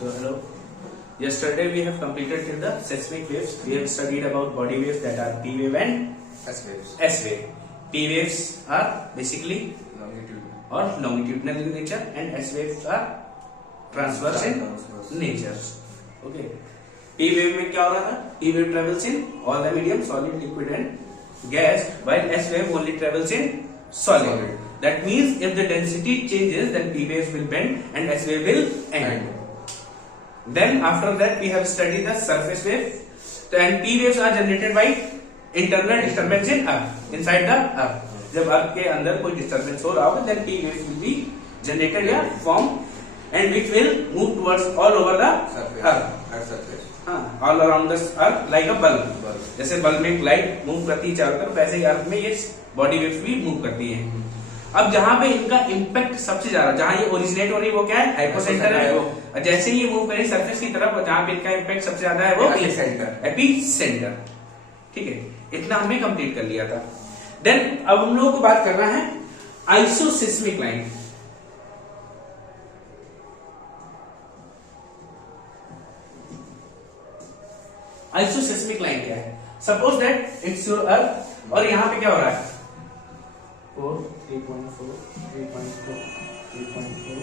So hello. Yesterday we have completed till the seismic waves. We have studied about body waves that are P wave and S waves. S wave. P waves are basically Longitudinal. or longitudinal in nature, and S waves are transverse in nature. Okay. P wave में क्या हो रहा था? P wave travels in all the medium, solid, liquid and gas, while S wave only travels in solid. That means if the density changes, then P waves will bend and S wave will end. Then after that we have studied the surface wave. And P waves are generated by internal disturbance in earth, inside the earth. जब अर्थ के अंदर कोई disturbance हो रहा होगा, then P waves will be generated या form and which will move towards all over the earth. हाँ, all around the earth like a bulb. जैसे बल्ब में एक लाइट मूव करती है चारों तरफ, वैसे ही अर्थ में ये बॉडी वेव्स भी मूव करती हैं. अब जहां पे इनका इम्पैक्ट सबसे ज्यादा, जहां ये ओरिजिनेट हो रही है वो क्या है? हाइपोसेंटर है. और जैसे ही ये मूव करें सरफेस की तरफ, जहां पे इनका इम्पैक्ट सबसे ज्यादा है वो एपिसेंटर. ठीक है, इतना हमने कंप्लीट कर लिया था. देन अब हम लोगों को बात करना है आइसोसिस्मिक लाइन. आइसोसिस्मिक लाइन क्या है? Suppose that it's your earth और यहां पे क्या हो रहा है? 4, 3.4, 3.4, 3.4,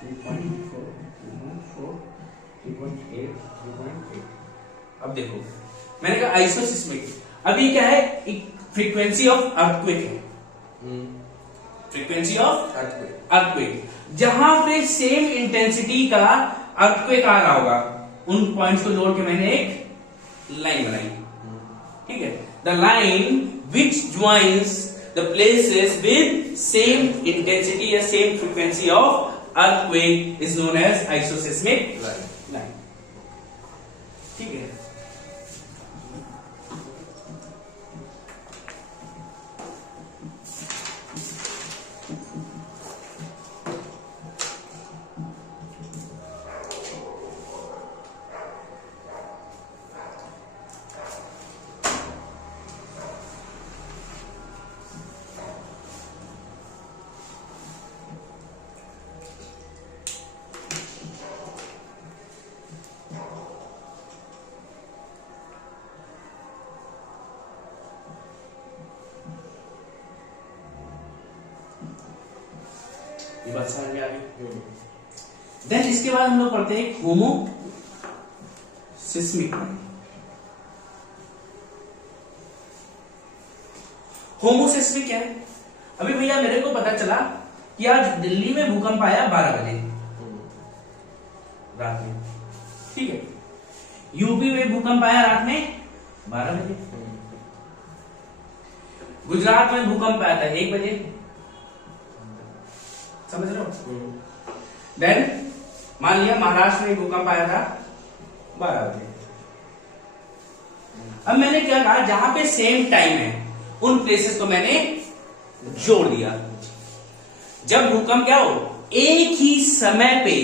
3.4, 3.4, 3.8, 3.8. अब देखो, मैंने कहा आइसोसिस्मिक. अभी क्या है? फ्रीक्वेंसी ऑफ अर्थक्वेक है. Frequency of earthquake. जहां पे सेम इंटेंसिटी का अर्थक्वेक आ रहा होगा, उन पॉइंट्स को जोड़ के मैंने एक लाइन बनाई. ठीक है, the line which joins the places with same intensity or same frequency of earthquake is known as isoseismic line. ठीक है. ये बात समझ में आ गई. देन इसके बाद हम लोग पढ़ते हैं होमोसिस्मिक. होमोसिस्मिक क्या है? अभी भैया मेरे को पता चला कि आज दिल्ली में भूकंप आया 12 बजे रात में. ठीक है, यूपी में भूकंप आया रात में 12 बजे. गुजरात में भूकंप आया था 1 बजे. समझ रहे हो? देन मान लिया महाराष्ट्र में भूकंप आया था 12 बजे. अब मैंने क्या कहा? जहां पे सेम टाइम है उन प्लेसेस को मैंने जोड़ दिया. जब भूकंप क्या हो, एक ही समय पे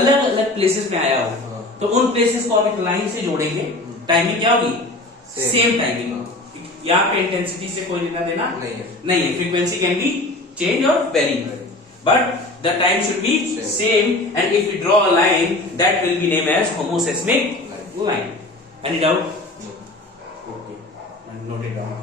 अलग अलग प्लेसेस में आया हो, तो उन प्लेसेस को अब एक लाइन से जोड़ेंगे. टाइमिंग क्या होगी? Same timing. यहाँ पे इंटेंसिटी से कोई लेना देना नहीं है. Frequency can be change or vary, but the time should be same, and if we draw a line, that will be named as homoseismic line. Any doubt? No. Okay, note it down.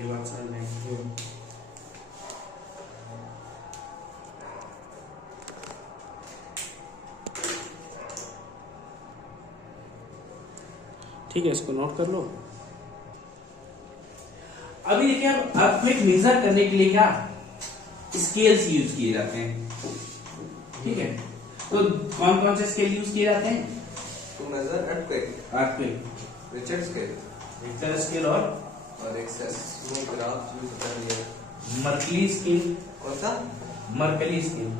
ये बात समझ में आई. ठीक है, इसको note कर लो. अभी देखिए, अब अर्थक्वेक मेजर करने के लिए क्या स्केल्स यूज किए जाते हैं. ठीक है, तो कौन कौन से स्केल यूज किए जाते हैं? To measure earthquake. Richard scale और एक सेस्मोग्राफ यूज कर लिया. Mercalli scale. कौन सा? Mercalli scale.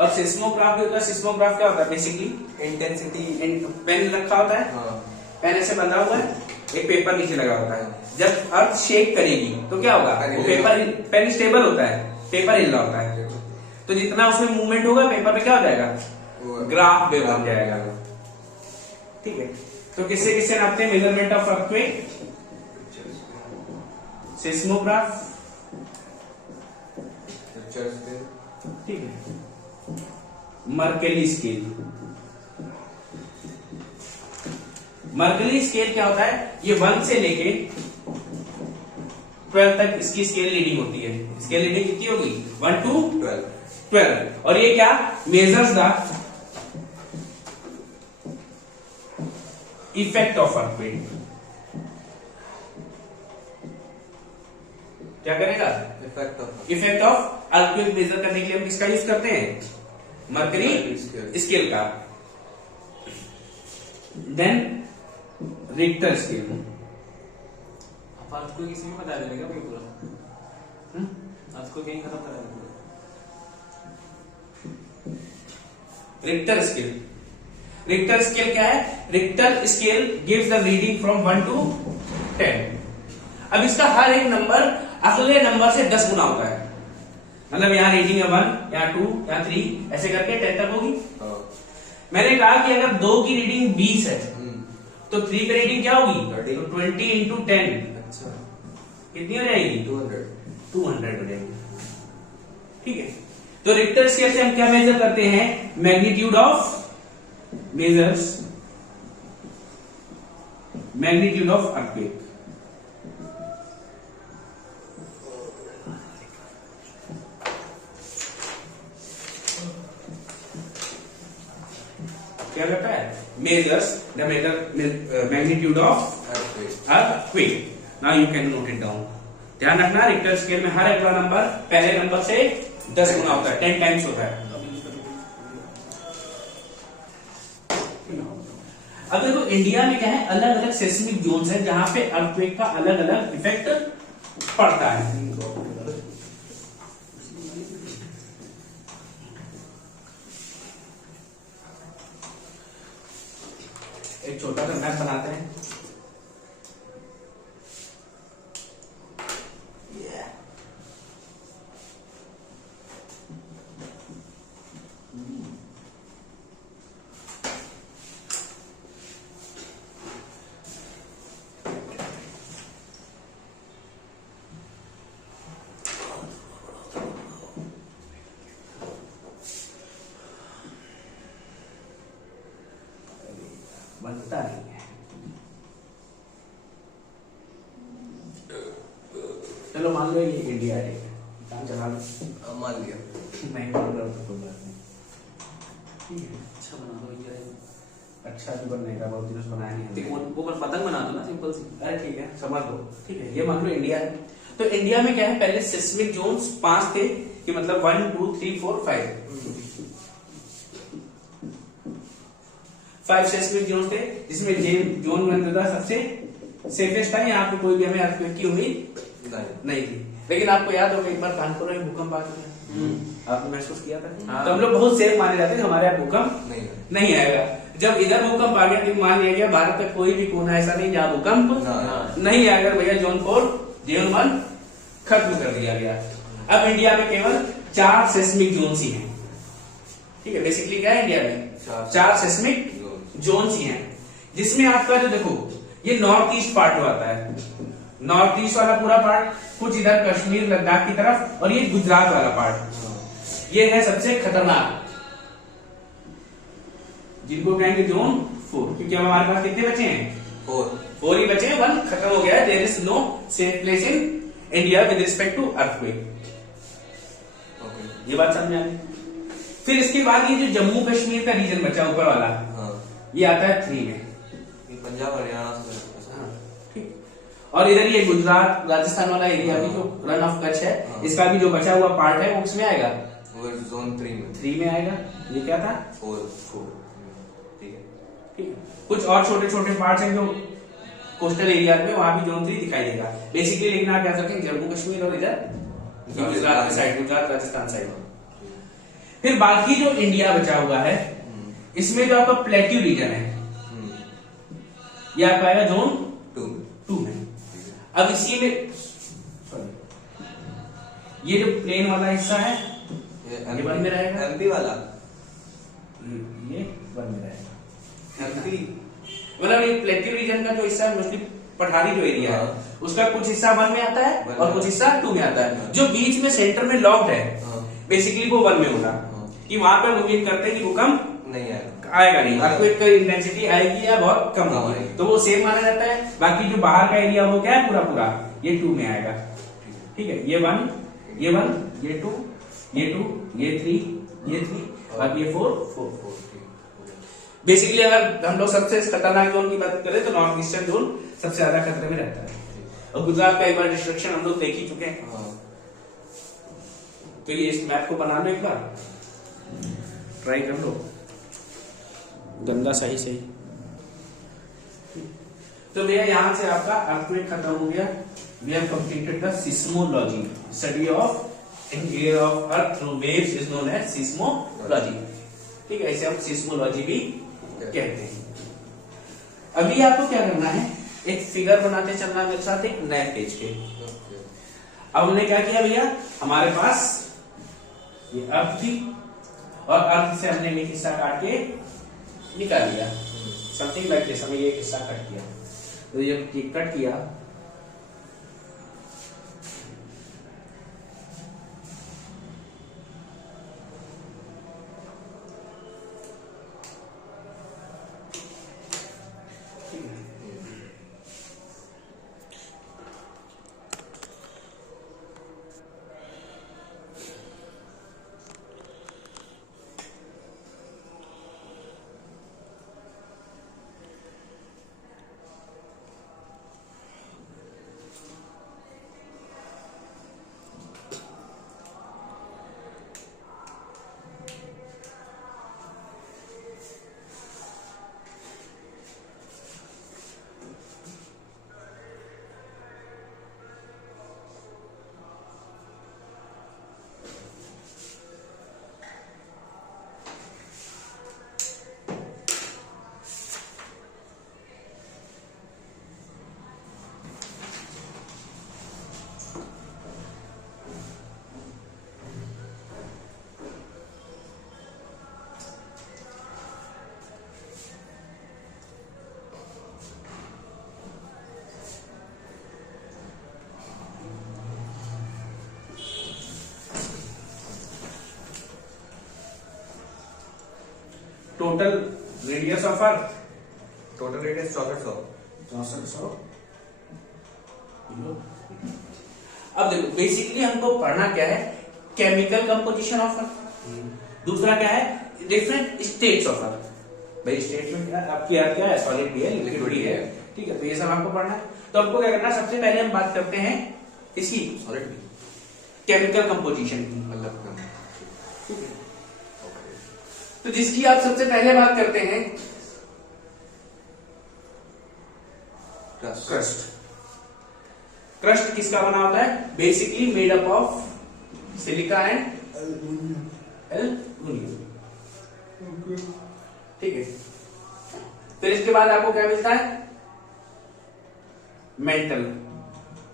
और सिस्मोग्राफ भी होता है. सिस्मोग्राफ क्या होता है? बेसिकली इंटेंसिटी पेन रखा होता है. हाँ. पेन ऐसे बंधा हुआ है, एक पेपर नीचे लगा होता है। जब अर्थ शेक करेगी तो क्या होगा, वो पेपर, पेन स्टेबल होता है, पेपर हिल रहा होता है, तो जितना उसमें मूवमेंट होगा पेपर पे क्या हो जाएगा, ग्राफ वेव बन जाएगा। ठीक है, तो किससे किससे नापते हैं मेजरमेंट ऑफ अर्थक्वेक, सेस्मोग्राफ, ठीक है, मर्केली स्केल। मर्केली स्केल क्या होता है, ये 1 से लेके 12 तक इसकी स्केल रीडिंग होती है। स्केल रीडिंग कितनी होगी, 1 to 12। और ये क्या measures the effect of earthquake. क्या करेगा, इफेक्ट ऑफ अर्थक्वेक मेजर करने के लिए हम किसका यूज करते हैं, मर्करी स्केल का। Then Richter scale. आपको किसी में बता देगा पूरा, आपको कहीं खत्म करा देगा। रिक्टर स्केल, रिक्टर स्केल क्या है, Richter scale gives the reading from 1 to 10। अब इसका हर एक नंबर अगले नंबर से 10 गुना होता है, मतलब यहाँ रीडिंग है 1, यहाँ 2, यहाँ 3, ऐसे करके 10 तक होगी। मैंने कहा कि अगर 2 की रीडिंग 20 है तो 3 की रीडिंग क्या होगी, तो 20 into 10 कितनी हो जाएगी, 200 हो जाएगी। ठीक है, तो रिक्टर स्केल से हम क्या मेजर करते हैं, magnitude of measures, magnitude of earthquake. क्या करता है, measures the magnitude of earthquake. Now you can note it down. ध्यान रखना, रिक्टर स्केल में हर अगला नंबर पहले नंबर से 10 गुना होता है, 10 टाइम्स होता है। अब देखो इंडिया में क्या है, अलग अलग सेस्मिक जोन्स है जहां पे अर्थक्वेक का अलग अलग इफेक्ट पड़ता है। एक छोटा सा मैप बनाते हैं। बनता नहीं है, चलो मान लो ये इंडिया है, काम चला लो, मान लिया, नहीं मान लो तो कोई बात नहीं। ठीक है, अच्छा बना दो इंडिया, अच्छा भी बनने का बहुत दिवस बनाया नहीं वो पतंग बना दो ना सिंपल सी। अरे ठीक है, समझ लो। ठीक है, ये मान लो इंडिया है, तो इंडिया में क्या है, पहले सेस्मिक जोन्स 5 थे, कि मतलब 1 2 3 4 5 सेस्मिक जोन थे, जिसमें जोन 1 था सबसे सेफेस्ट था। यहाँ पे कोई भी हमें अर्थक्वेक की उम्मीद नहीं थी। लेकिन आपको याद होगा एक बार कानपुर में भूकंप आ गया, आपने महसूस किया था। तो हम लोग बहुत सेफ माने जाते थे, हमारे यहाँ भूकंप नहीं आएगा। जब इधर भूकंप आ गया तो मान लिया गया भारत का कोई भी कोना ऐसा नहीं जहाँ भूकंप नहीं आएगा, भैया जोन 4 जोन 1 खत्म कर दिया गया। अब इंडिया में केवल 4 सेस्मिक जोन ही हैं। ठीक है, बेसिकली क्या है इंडिया में 4 सेस्मिक जोन ही हैं, जिसमें आपका जो देखो ये नॉर्थ ईस्ट पार्ट जो आता है, नॉर्थ ईस्ट वाला पूरा पार्ट, कुछ इधर कश्मीर लद्दाख की तरफ, और ये गुजरात वाला पार्ट, ये है सबसे खतरनाक, जिनको कहेंगे जोन 4। क्योंकि अब हमारे पास कितने बचे हैं, 4 ही बचे हैं, 1 खत्म हो गया है। There is no safe place in India with respect to earthquake. ये बात समझ में आ गई। फिर इसके बाद ये जो जम्मू कश्मीर का रीजन बचा ऊपर वाला, ये आता है 3 में, पंजाब हरियाणा से। और इधर ये गुजरात राजस्थान वाला एरिया भी जो रन ऑफ कच्छ है, इसका भी जो बचा हुआ पार्ट है वो किसमें आएगा, वो जोन 3 में आएगा। ये क्या था, 4। ठीक है, कुछ और छोटे छोटे पार्ट्स हैं जो कोस्टल एरिया में, वहां भी जोन 3 दिखाई देगा बेसिकली। लेकिन आप कह सकते हैं जम्मू कश्मीर और इधर गुजरात साइड, गुजरात राजस्थान साइड। फिर बाकी जो इंडिया बचा हुआ है, इसमें जो आपका प्लेट्यू रीजन है, ये आपका आएगा जोन 2 2 में। अब इसी में सॉरी, ये जो प्लेन वाला हिस्सा है ये 1 में रहेगा, एमपी वाला ये 1 में रहेगा। एमपी मतलब ये प्लेट्यू रीजन का जो हिस्सा है, मोस्टली पठारी जो एरिया है, उसका कुछ हिस्सा 1 में आता है और कुछ हिस्सा 2 में आता है। जो बीच में सेंटर में लॉक्ड है बेसिकली वो 1 में होगा, कि वहां पे उम्मीद करते हैं कि भूकंप नहीं आएगा नहीं, अर्थक्वेक का इंटेंसिटी आएगी या बहुत कम होगी, तो वो सेम माना जाता है। बाकी जो बाहर का एरिया वो क्या है, पूरा पूरा ये 2 में आएगा। ठीक है, ये 1, ये 1, ये 2, ये 2, ये 3, ये 3 और ये 4। बेसिकली अगर हम लोग सबसे खतरनाक जोन की बात करें तो नॉर्थ ईस्टर्न जोन सबसे ज्यादा खतरे में रहता है, और गुजरात का एक बार डिस्ट्रक्शन हम लोग देख ही चुके हैं। तो ये इस मैप को बना लो, एक बार ट्राई कर लो, गंदा सही सही। तो भैया यहाँ से आपका अर्थक्वेक खत्म हो गया। We have completed the seismology, study of angle of earth through waves is known as seismology. ठीक है, इसे हम सिस्मोलॉजी भी कहते हैं। अभी आपको क्या करना है, एक फिगर बनाते चलना मेरे साथ एक नए पेज के। अब हमने क्या किया भैया, हमारे पास ये अर्थ थी और अर्थ से हमने एक हिस्सा काट के निकाल लिया, समथिंग लाइक दिस। हमें ये हिस्सा कट किया, तो जब ये कट किया total radius of earth, total radius 6400। 6400। अब देखो बेसिकली हमको पढ़ना क्या है, केमिकल कंपोजिशन ऑफ अर्थ। दूसरा क्या है, डिफरेंट स्टेट्स ऑफ अर्थ। भाई स्टेट में क्या आपकी अर्थ क्या है, सॉलिड भी है, लिक्विड भी है। ठीक है, तो ये सब आपको पढ़ना है। तो आपको क्या करना है, सबसे पहले हम बात करते हैं इसकी सॉलिड केमिकल कंपोजिशन की। मतलब ठीक है, तो जिसकी आप सबसे पहले बात करते हैं क्रस्ट। क्रस्ट किसका बना होता है, basically made up of silica and aluminium. ठीक है, फिर इसके बाद आपको क्या मिलता है, mantle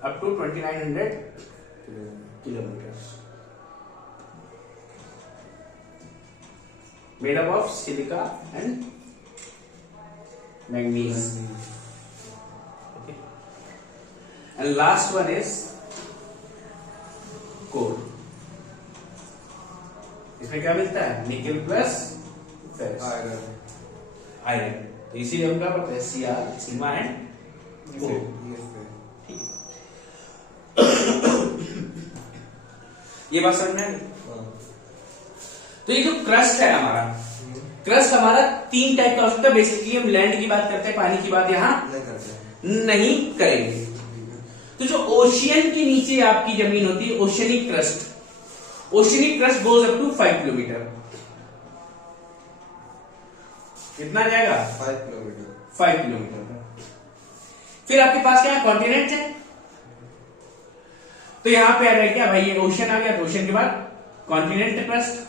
up to 2900 kilometre, made up of silica and manganese. Okay. And last one is core. इसमें क्या मिलता है, निकल प्लस आयरन। तो इसीलिए हम क्या पढ़ते हैं, Cr, सीमा एंड कोर। ये बात समझ में आई? तो ये जो क्रस्ट है हमारा, क्रस्ट हमारा 3 टाइप का हो सकता है। बेसिकली हम लैंड की बात करते हैं, पानी की बात यहाँ नहीं करेंगे। तो जो ओशियन के नीचे आपकी जमीन होती है, oceanic crust, oceanic crust goes up to 5 kilometre. कितना जाएगा, 5 किलोमीटर। 5 किलोमीटर। फिर आपके पास क्या है, कॉन्टिनेंट है। तो यहां पे आ जाएगा क्या भाई, ये ओशियन आ गया, तो ओशियन के बाद कॉन्टिनेंट क्रस्ट।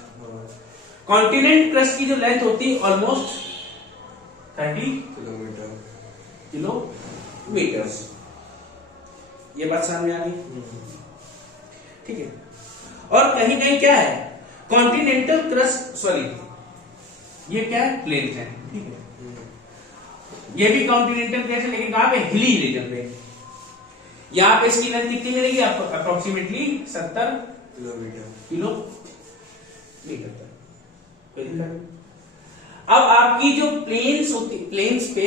कॉन्टिनेंट क्रस्ट की जो लेंथ होती है ऑलमोस्ट 30 किलोमीटर। किलोमीटर्स। ये बात समझ में आ गई? ठीक है। और कहीं कहीं क्या है, कॉन्टिनेंटल क्रस्ट, सॉरी ये क्या है, प्लेन्स है। ठीक है, ये भी कॉन्टिनेंटल प्लेन्स है, लेकिन कहां पे, हिली रीजन पे। यहां पे इसकी लेंथ कितनी मिलेगी आपको, अप्रोक्सीमेटली 70 किलोमीटर तक। अब आपकी जो प्लेन्स होती, प्लेन्स पे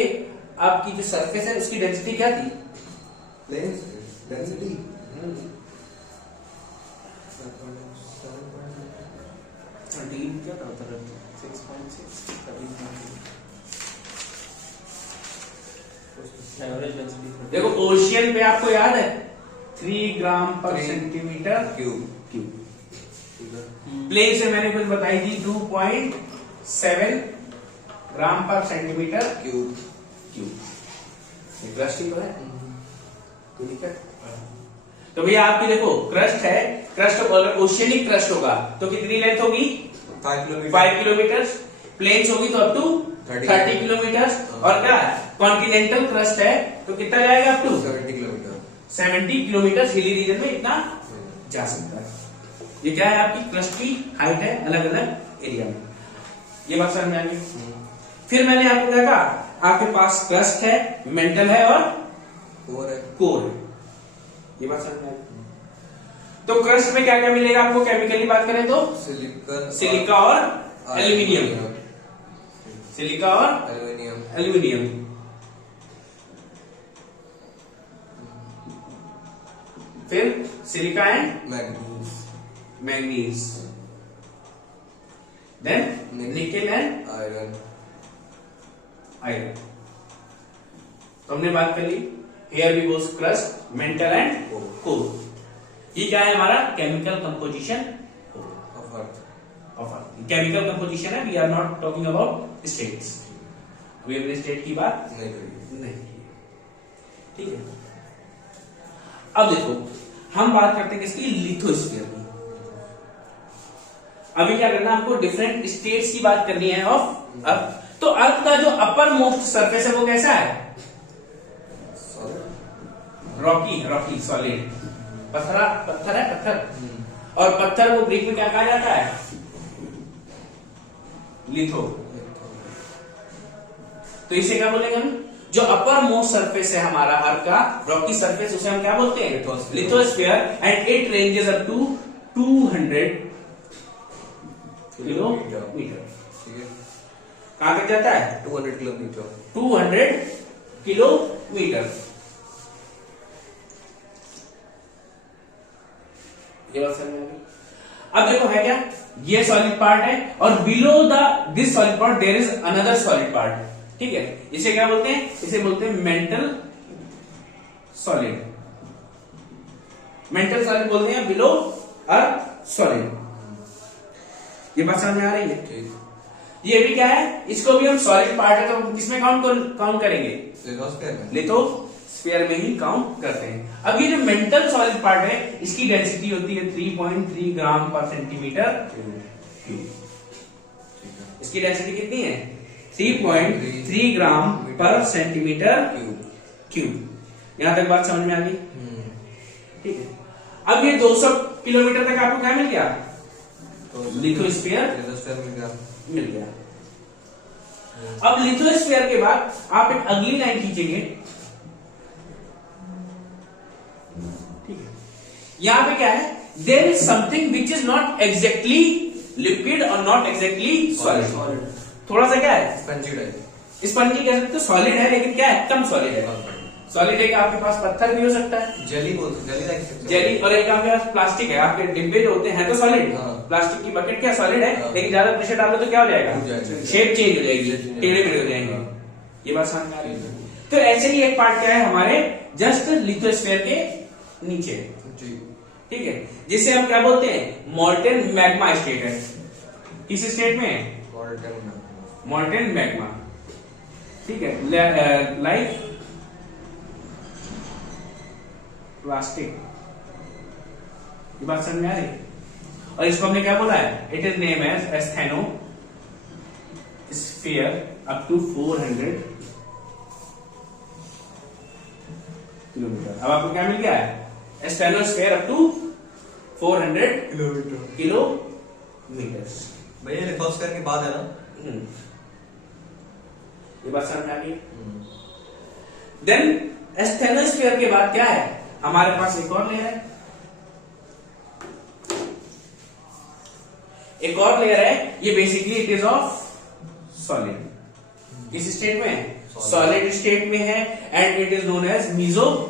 आपकी जो सरफेस है उसकी डेंसिटी क्या थी, प्लेन्स डेंसिटी क्या था उधर 6.6 एवरेज डेंसिटी। देखो ओशियन पे आपको याद है 3 ग्राम पर सेंटीमीटर क्यूब। प्लेन से मैंने कुछ बताई थी 2.7 ग्राम पर सेंटीमीटर क्यूब। क्रस्ट ही तो है, कोई दिक्कत? तो भैया आपकी देखो क्रस्ट है, क्रस्ट अगर ओशियनिक क्रस्ट होगा तो कितनी लेंथ होगी, 5 किलोमीटर। प्लेन्स होगी तो अप टू 30 किलोमीटर। और क्या कॉन्टिनेंटल क्रस्ट है तो कितना जाएगा, up to 70 kilometre. Hilly region में इतना जा सकता है। ये क्या है, आपकी क्रस्ट की हाइट है अलग अलग एरिया में। ये बात समझ में आ गई? फिर मैंने आपको क्या कहा, आपके पास क्रस्ट है, मेंटल है और कोर है। ये बात समझ में आ गई? तो क्रस्ट में क्या क्या मिलेगा आपको, केमिकली बात करें तो सिलिका और एल्यूमिनियम। सिलिका और एल्यूमिनियम। फिर silica and manganese, then nickel and iron. तो हमने बात कर ली, here we goes crust, mantle and core. ये क्या है हमारा, chemical composition of earth. Chemical composition है, we are not talking about states. अभी हमने स्टेट की बात नहीं करिए। ठीक है। अब देखो हम बात करते हैं किसकी, लिथोस्फीयर की। अभी क्या करना है आपको, डिफरेंट स्टेट्स की बात करनी है ऑफ अर्थ। तो अर्थ का जो अपर मोस्ट सरफेस है वो कैसा है, रॉकी सॉलिड। पत्थर है पत्थर। और पत्थर को ग्रीक में क्या कहा जाता है, लिथो। तो इसे क्या बोलेंगे हम, जो अपर मोस्ट सरफेस है हमारा अर्थ का रॉकी सरफेस, उसे हम क्या बोलते हैं, lithosphere. And it ranges up to 200 kilometre. ठीक है, कहां तक जाता है, 200 किलोमीटर। 200 किलोमीटर। ये बात समझ में आ गई? अब देखो है क्या, ये सॉलिड पार्ट है और below this solid part there is another solid part. ठीक है, इसे क्या बोलते हैं, इसे बोलते हैं मेंटल सॉलिड। मेंटल सॉलिड बोलते हैं बिलो अर्थ सॉलिड। ये बात समझ में आ रही है? ठीक। ये भी क्या है, इसको भी हम सॉलिड पार्ट है तो किसमें काउंट करेंगे, लिथोस्फीयर में ही काउंट करते हैं। अब ये जो मेंटल सॉलिड पार्ट है इसकी डेंसिटी होती है 3.3 ग्राम पर सेंटीमीटर क्यूब। इसकी डेंसिटी कितनी है, 3.3 ग्राम पर सेंटीमीटर क्यूब। यहां तक बात समझ में आ गई? ठीक है। अब ये 200 किलोमीटर तक आपको क्या मिल गया, लिथोस्फीयर मिल गया। अब लिथोस्फीयर के बाद आप एक अगली लाइन खींचेंगे। ठीक है, यहां पे क्या है, there is something which is not exactly liquid और नॉट एग्जैक्टली सॉलिड। थोड़ा सा क्या है, स्पंजी कह सकते हो, सॉलिड है लेकिन क्या है, कम सॉलिड है। सॉलिड है कि आपके पास पत्थर भी हो सकता है, जेली, और एक आपके पास प्लास्टिक है। आपके डिब्बे जो होते हैं तो सॉलिड, प्लास्टिक की बकेट क्या सॉलिड है, लेकिन ज्यादा प्रेशर डालो तो क्या हो जाएगा, शेप चेंज हो जाएगी, टेढ़े मेढ़े हो जाएंगे। ये बात समझ में आ रही है? तो ऐसे ही एक पार्ट क्या है हमारे जस्ट लिथोस्फीयर के नीचे। ठीक है, जिसे हम क्या बोलते हैं, मॉल्टेन मैग्मा स्टेट है। किस स्टेट में, मॉल्टेन मैग्मा। ठीक है, लाइक प्लास्टिक। ये बात समझ में आ रही है? और इसको हमने क्या बोला है, it is name as asthenosphere up to 400 kilometre. अब आपको क्या मिल गया है? Asthenosphere up to 400 kilometre. भैया लिथोस्फीयर के बाद है ना? ये बात समझ आ गई। देन स्टेनोस्फेयर के बाद क्या है? हमारे पास एक और लेयर है, एक और लेयर है। ये basically it is of solid. किस स्टेट में है? सॉलिड स्टेट में है and it is known as mesosphere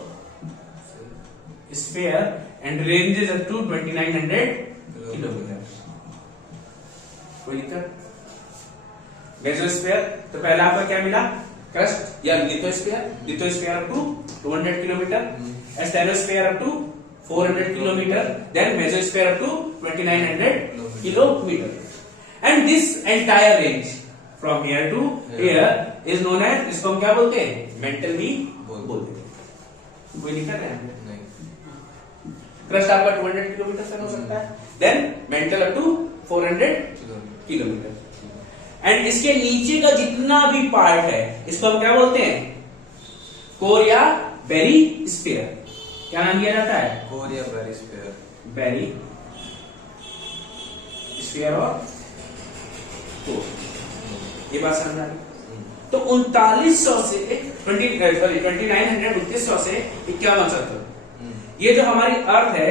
and ranges up to 2900 kilometre. कोई दिक्कत? मेसोस्फीयर तो पहला आपका क्या मिला? क्रस्ट या lithosphere. Lithosphere up to 200 kilometre, asthenosphere up to 400 kilometre, then mesosphere up to 2900 kilometre. And this entire range from here to here is known as, इसको हम क्या बोलते हैं? मेंटल भी बोलते हैं। कोई दिक्कत है? नहीं। क्रस्ट आपका 200 किलोमीटर तक हो सकता है, then mantle up to 400 kilometre. And इसके नीचे का जितना भी पार्ट है इसको हम क्या बोलते हैं? कोर या बेरी स्फीयर। क्या नाम दिया जाता है? कोर या बेरिस्फीयर। बेरी स्फीयर और कोर। ये बात समझ आ रही? तो 3900 से 2900 से 5170, ये जो हमारी अर्थ है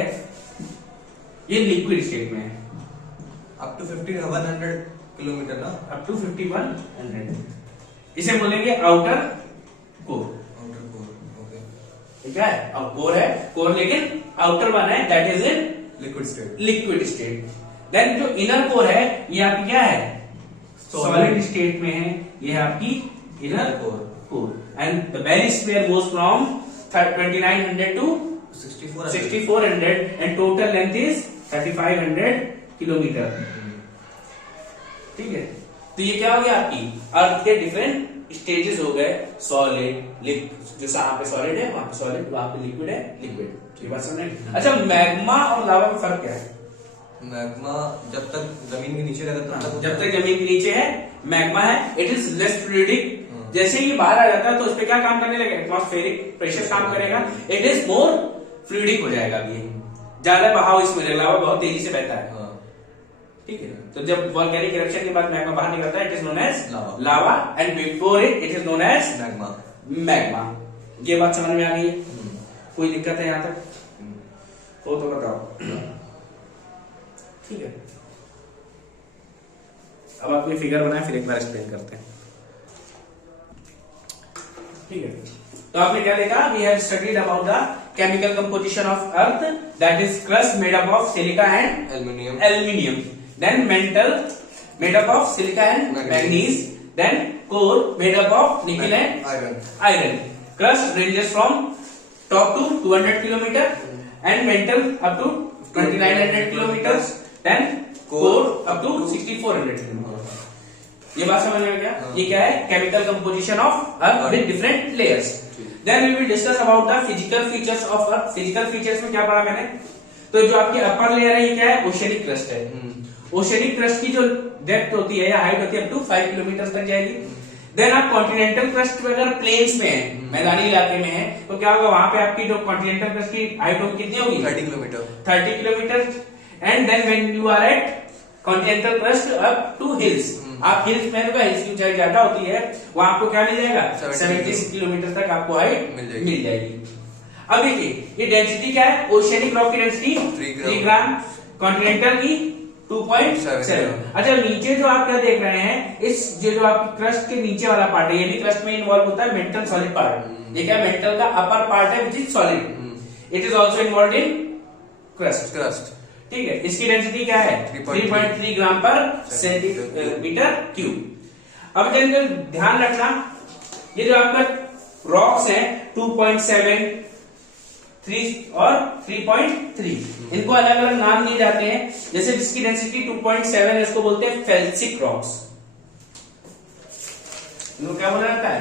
ये लिक्विड स्टेट में है। अप टू 5100 किलोमीटर ना? Up to 5100। इसे बोलेंगे outer core. Outer core. Okay. ठीक है? अब कोर है, कोर लेकिन आउटर वन है, that is in liquid state. Liquid state. Then जो इनर कोर है ये आपकी क्या है? सॉलिड स्टेट में है, ये है आपकी inner core. And the barysphere goes from 2900 to 6400 and total length is 3500 kilometre. ठीक है? तो ये क्या हो गया? आपकी अर्थ के डिफरेंट स्टेजेस हो गए। सॉलिड, जो यहाँ पे सॉलिड है वहां पे सॉलिड, वहां पे लिक्विड है, लिक्विड। ये बात समझ? अच्छा, मैग्मा और लावा में फर्क क्या है? मैग्मा जब तक जमीन के नीचे रहता है जब तक जमीन के नीचे है मैग्मा है, इट इज लेस फ्लूइडिक। जैसे ही बाहर आ जाता है तो उस पर क्या काम करने लगेगा? एटमॉस्फेरिक प्रेशर काम करेगा, इट इज मोर फ्लूइडिक हो जाएगा। अभी ज्यादा बहाव इसमें लगेगा, लावा बहुत तेजी से बहता है। ठीक है? तो जब वोल्केनिक इरप्शन के बाद मैग्मा बाहर निकलता है, it is known as lava and before it is known as magma. ये बात समझ में आ गई है? कोई दिक्कत है यहां तक? हो तो बताओ। ठीक है, अब आप ये फिगर बनाए फिर एक बार एक्सप्लेन करते हैं। ठीक है, तो आपने क्या देखा? We have studied about the chemical composition of earth, that is crust made up of silica and aluminium, then mantle made up of silica and manganese, then core made up of nickel and iron. Crust ranges from top to 200 kilometre and mantle up to 2900 kilometres, then core up to 6400 kilometre. ये बात समझ में आ गया? ये क्या है? Chemical composition of earth with different layers. Then we will discuss about the physical features of earth. Physical features में क्या पढ़ा मैंने? तो जो आपकी अपर लेयर है ये क्या है? ओशनिक क्रस्ट है। ओशनिक क्रस्ट की जो डेप्थ होती है या हाइट होती है अप टू 5 किलोमीटर तक जाएगी। देन आप कॉन्टिनेंटल क्रस्ट में अगर प्लेन्स में है, मैदानी इलाके में है, तो क्या होगा? वहां पे आपकी जो कॉन्टिनेंटल क्रस्ट की हाइट होगी कितनी होगी? 30 kilometre. 30 kilometre. And then when you are at continental crust up to hills, आप हिल्स में हिल्स की ऊंचाई ज्यादा होती है, वहां आपको क्या मिल जाएगा? 70 किलोमीटर तक आपको हाइट मिल जाएगी। अब देखिए ये डेंसिटी क्या है? ओशियनिक रॉक की डेंसिटी 3 ग्राम, कॉन्टिनेंटल की 2.7। अच्छा, नीचे जो आप क्या देख रहे हैं, इस जो आपकी क्रस्ट के नीचे वाला पार्ट है, ये भी क्रस्ट में इन्वॉल्व होता है, मेंटल सॉलिड पार्ट। ये क्या? मेंटल का अपर पार्ट है which is solid, it is also involve in crust. ठीक है, इसकी डेंसिटी क्या है? 3.3 ग्राम पर सेंटीमीटर क्यूब। अब ध्यान रखना, ये जो आपका रॉक्स हैं 2.7, 3 और 3.3, इनको अलग अलग नाम दिए जाते हैं। जैसे जिसकी डेंसिटी 2.7 है इसको बोलते हैं फेल्सिक रॉक्स। इनको क्या बोला जाता है?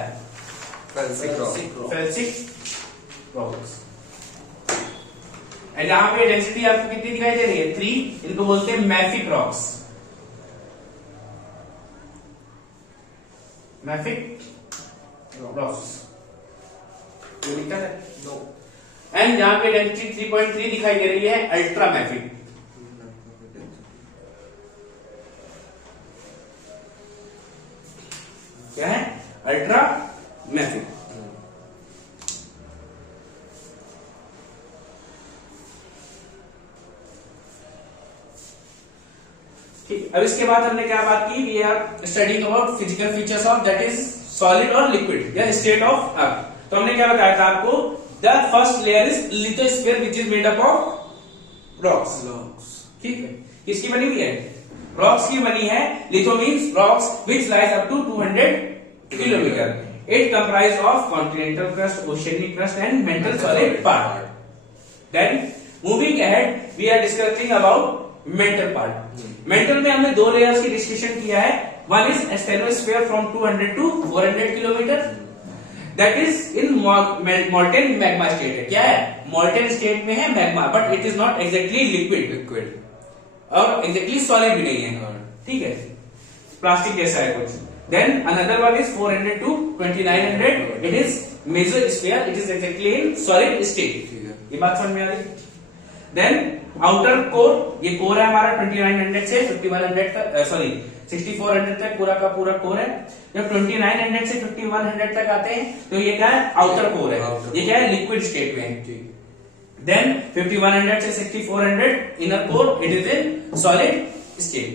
Felsic rocks. एंड यहाँ पे डेंसिटी आपको कितनी दिखाई दे रही है? 3, इनको बोलते हैं मैफिक रॉक्स। Mafic rocks. कोई दिक्कत है? नो। एंड जहां पे डेंसिटी 3.3 दिखाई दे रही है अल्ट्रा मैफिक। क्या है? Ultra mafic. ठीक, अब इसके बाद हमने क्या बात की? We are studying about physical features of that is solid और लिक्विड या स्टेट ऑफ अर्थ। तो हमने क्या बताया था आपको? The first layer is lithosphere which is made up of rocks. ठीक है, किसकी बनी हुई है? रॉक्स की बनी है। Litho means rocks which lies up to 200 kilometre. It comprise of continental crust, oceanic crust and mantle solid part. Then moving ahead we are discussing about mantle part. Mantle में हमने दो लेयर्स की discussion किया है। One is asthenosphere from 200 to 400 kilometre, that is in molten magma state है। क्या है? Molten state में है magma, but it is not exactly liquid और एग्जैक्टली सॉलिड भी नहीं है। ठीक है, प्लास्टिक जैसा है कुछ। Then another one is 400 to 2900, it is mesosphere, it is exactly in solid state. ये बात समझ में आ रही? देन आउटर कोर, ये कोर है हमारा 2900 से 5100 तक, सॉरी 6400 तक पूरा का पूरा कोर है। जब 2900 से 5100 तक आते हैं तो ये क्या है? आउटर कोर है। ये क्या है? लिक्विड स्टेट में है। देन 5100 से 6400 inner core, it is in solid state.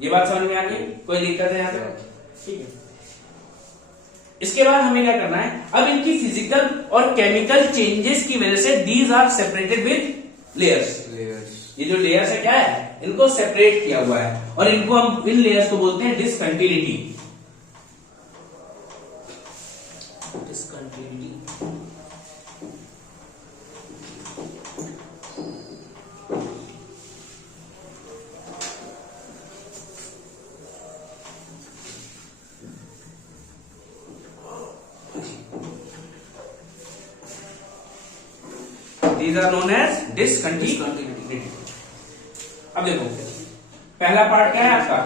ये बात समझ में आ गई? कोई दिक्कत है यहाँ पे? ठीक है, इसके बाद हमें क्या करना है? अब इनकी फिजिकल और केमिकल चेंजेस की वजह से these are separated with layers. ये जो लेयर्स है क्या है? इनको सेपरेट किया हुआ है और इनको हम इन लेयर्स को बोलते हैं discontinuity. Discontinuity These are known as discontinuity। अब देखो पहला पार्ट क्या है आपका?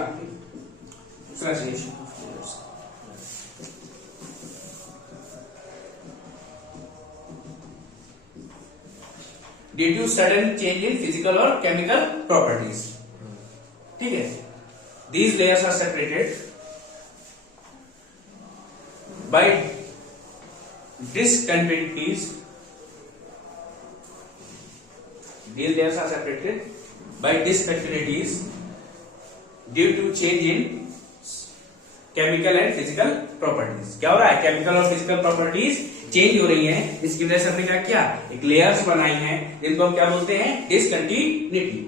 Due to sudden change in physical और केमिकल प्रॉपर्टीज। ठीक है, these layers are separated by discontinuities। These layers are separated by discontinuities due to change in chemical and physical properties। क्या हो रहा है? केमिकल और फिजिकल प्रॉपर्टीज चेंज हो रही हैं। इसकी वजह से हमने क्या किया? एक लेयर्स बनाई हैं, जिनको हम क्या बोलते हैं? डिसकंटिन्यूटी।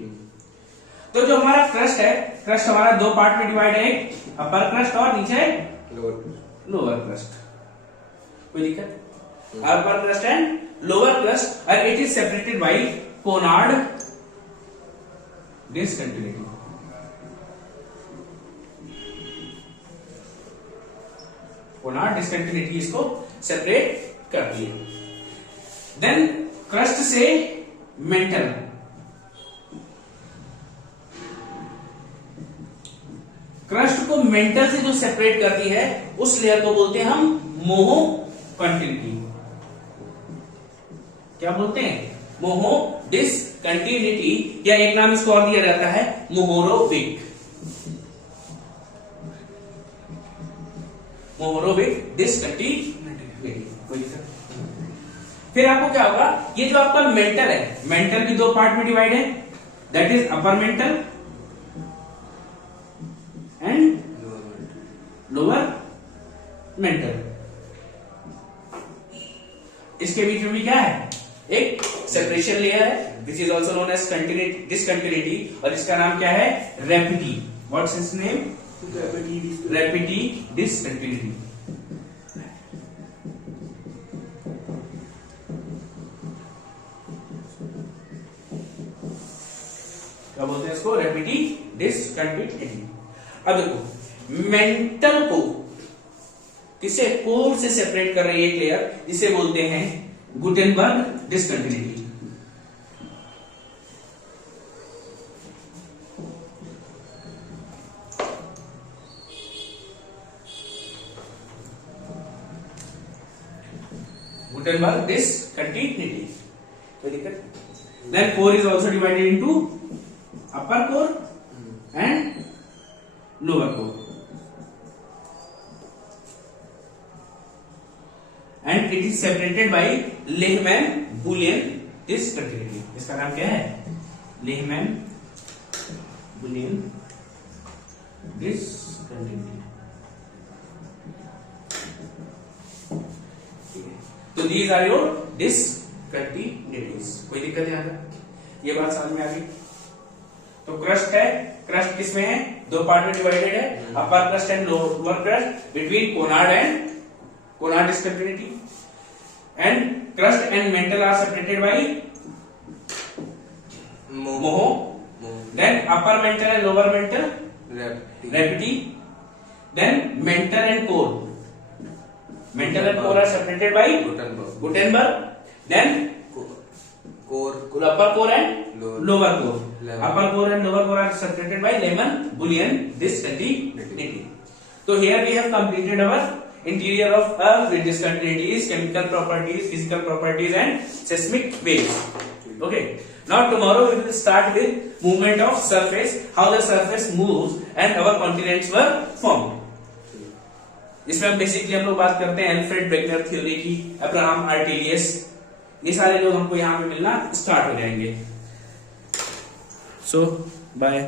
तो जो हमारा क्रस्ट है, क्रस्ट हमारा दो पार्ट में डिवाइड है, अपर क्रस्ट और नीचे लोअर क्रस्ट। कोई दिक्कत? अपर क्रस्ट एंड लोअर क्रस्ट, और it is separated by Konrad discontinuity. Konrad discontinuity इसको सेपरेट करती है। देन क्रस्ट से मेंटल, क्रस्ट को मेंटल से जो सेपरेट करती है उस लेयर को बोलते हैं हम मोहो कंटिन्यूटी। क्या बोलते हैं? मोहो डिसकंटिन्यूटी, या एक नाम इसको और दिया जाता है मोहोरोविक। मोहोरोविक डिसकंटिन्यूटी। फिर आपको क्या होगा? ये जो आपका मेंटल है, मेंटल भी दो पार्ट में डिवाइड है, that is upper mantle and lower mental. इसके बीच में भी क्या है? एक सेपरेशन लेयर है which is also known as discontinuity, और इसका नाम क्या है? Repetti. What's its name? Repetti discontinuity. क्या बोलते हैं इसको? Repetti discontinuity. अब देखो मेंटल को किसे? कोर से सेपरेट कर रही है एक लेयर, जिसे बोलते हैं गुटेनबर्ग डिसकंटिन्यूटी। Gutenberg discontinuity. कोई दिक्कत? Then core is also divided into upper core and lower core, and it is separated by Lehman-Boolean discontinuity. इसका नाम क्या है? Lehman-Boolean discontinuity. तो these are your discontinuities. कोई दिक्कत यहाँ तक? ये बात समझ में आ गई? तो क्रस्ट है, क्रस्ट किसमें है? दो पार्ट में डिवाइडेड है, upper crust and lower crust between Conrad and Conrad discontinuity, and crust and mantle are separated by Moho, then upper mantle and lower mantle Repetti, then mantle and core, mental and core are separated by Gutenberg, then core, upper core and lower core, upper core and lower core are separated by Lehman-Boolean discontinuity. So here we have completed our interior of with discontinuities, chemical properties, physical properties and seismic waves. Okay, now tomorrow we will start with movement of surface, how the surface moves and our continents were formed. इसमें हम basically हम लोग बात करते हैं Alfred Wegener theory की, Abraham आर्टिलियस, ये सारे लोग हमको यहाँ पे मिलना स्टार्ट हो जाएंगे. सो बाय.